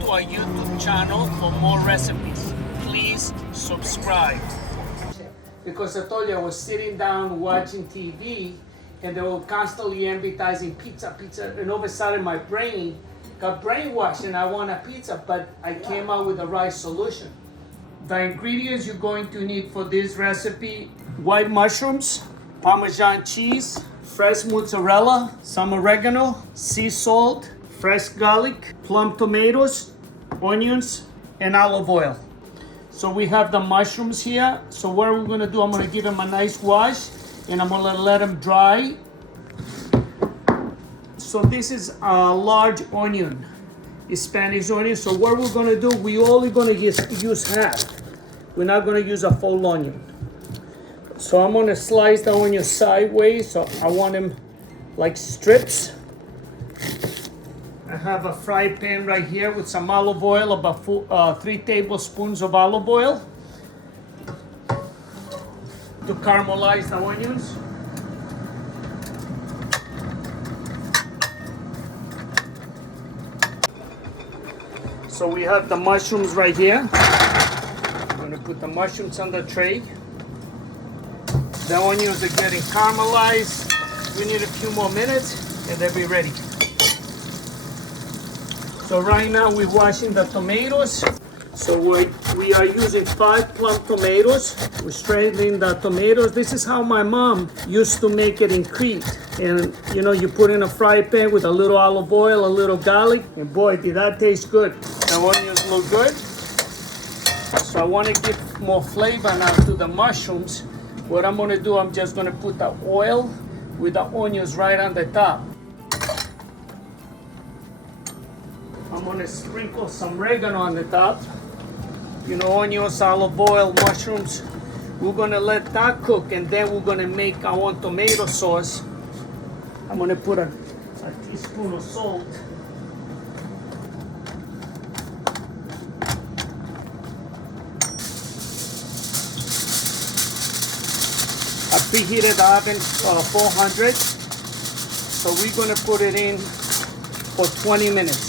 to our YouTube channel for more recipes. Please subscribe. Because I told you I was sitting down watching TV and they were constantly advertising pizza, and all of a sudden my brain got brainwashed and I want a pizza, but I came out with the right solution. The ingredients you're going to need for this recipe: white mushrooms, Parmesan cheese, fresh mozzarella, some oregano, sea salt, fresh garlic, plum tomatoes, onions, and olive oil. So we have the mushrooms here. So what we're gonna do, I'm gonna give them a nice wash and I'm gonna let them dry. So this is a large onion, a Spanish onion. So what we're gonna do, we only gonna use half. We're not gonna use a full onion. So I'm gonna slice the onion sideways. So I want them like strips. I have a fry pan right here with some olive oil, about 3 tablespoons of olive oil to caramelize the onions. So we have the mushrooms right here. I'm going to put the mushrooms on the tray. The onions are getting caramelized. We need a few more minutes and they'll be ready. So right now we're washing the tomatoes. So we are using 5 plum tomatoes. We're straightening the tomatoes. This is how my mom used to make it in Crete. And you know, you put in a fry pan with a little olive oil, a little garlic, and boy, did that taste good. The onions look good. So I want to give more flavor now to the mushrooms. What I'm gonna do, I'm just gonna put the oil with the onions right on the top. I'm gonna sprinkle some oregano on the top. You know, onions, olive oil, mushrooms. We're gonna let that cook and then we're gonna make our own tomato sauce. I'm gonna put a teaspoon of salt. I preheated the oven 400. So we're gonna put it in for 20 minutes.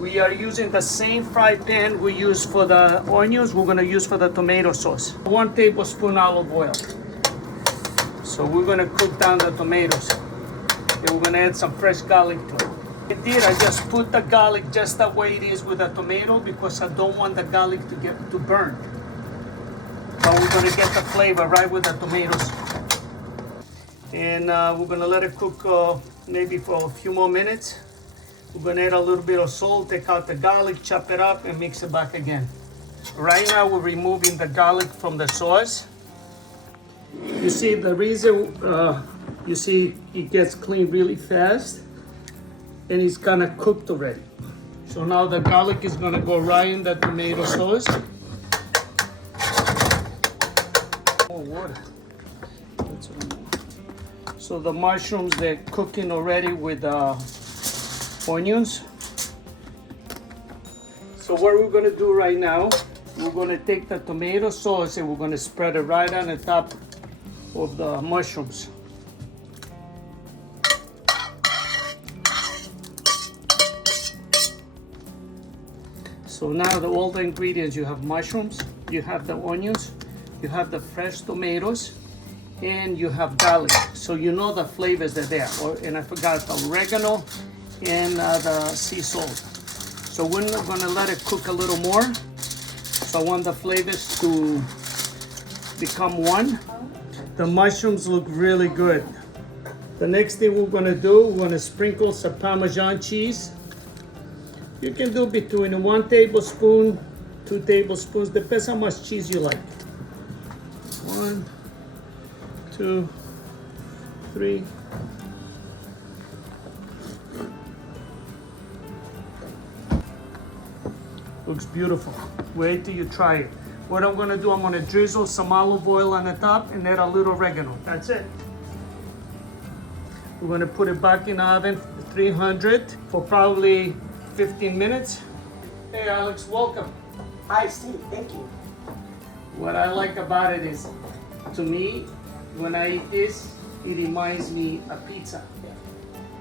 We are using the same fry pan we use for the onions, we're gonna use for the tomato sauce. 1 tablespoon olive oil. So we're gonna cook down the tomatoes. And we're gonna add some fresh garlic to it. I just put the garlic just the way it is with the tomato because I don't want the garlic to burn. But we're gonna get the flavor right with the tomatoes. And we're gonna let it cook maybe for a few more minutes. We're gonna add a little bit of salt, take out the garlic, chop it up, and mix it back again. Right now, we're removing the garlic from the sauce. You see, the reason, you see it gets clean really fast, and it's kind of cooked already. So now the garlic is gonna go right in the tomato sauce. More water. So the mushrooms, they're cooking already with onions. So what we're gonna do right now, we're gonna take the tomato sauce and we're gonna spread it right on the top of the mushrooms. So now all the ingredients, you have mushrooms, you have the onions, you have the fresh tomatoes, and you have garlic. So you know the flavors are there. And I forgot the oregano and the sea salt. So we're gonna let it cook a little more. So I want the flavors to become one. The mushrooms look really good. The next thing we're gonna do, we're gonna sprinkle some Parmesan cheese. You can do between 1 tablespoon, 2 tablespoons, depends how much cheese you like. 1, 2, 3. Looks beautiful. Wait till you try it. What I'm gonna do, I'm gonna drizzle some olive oil on the top and add a little oregano. That's it. We're gonna put it back in the oven, 300, for probably 15 minutes. Hey Alex, welcome. Hi Steve, thank you. What I like about it is, to me, when I eat this, it reminds me of pizza.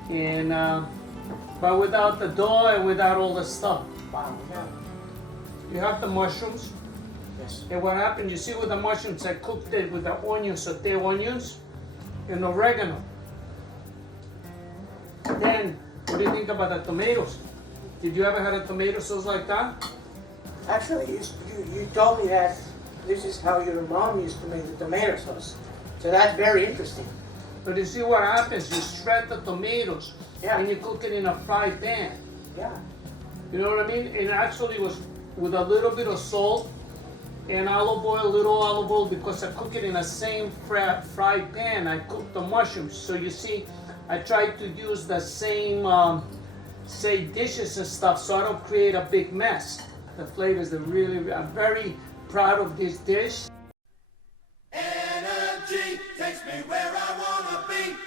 And but without the dough and without all the stuff. Wow, yeah. You have the mushrooms, Yes. and what happened, you see with the mushrooms, I cooked it with the onions, saute onions, and oregano. Then, what do you think about the tomatoes? Did you ever have a tomato sauce like that? Actually, you told me that this is how your mom used to make the tomato sauce. So that's very interesting. But you see what happens, you shred the tomatoes, Yeah. and you cook it in a fry pan. Yeah. You know what I mean? It actually was with a little bit of salt and olive oil, little olive oil, because I cook it in the same fry pan. I cook the mushrooms. So you see, I try to use the same, say, dishes and stuff, so I don't create a big mess. The flavors are really, I'm very proud of this dish.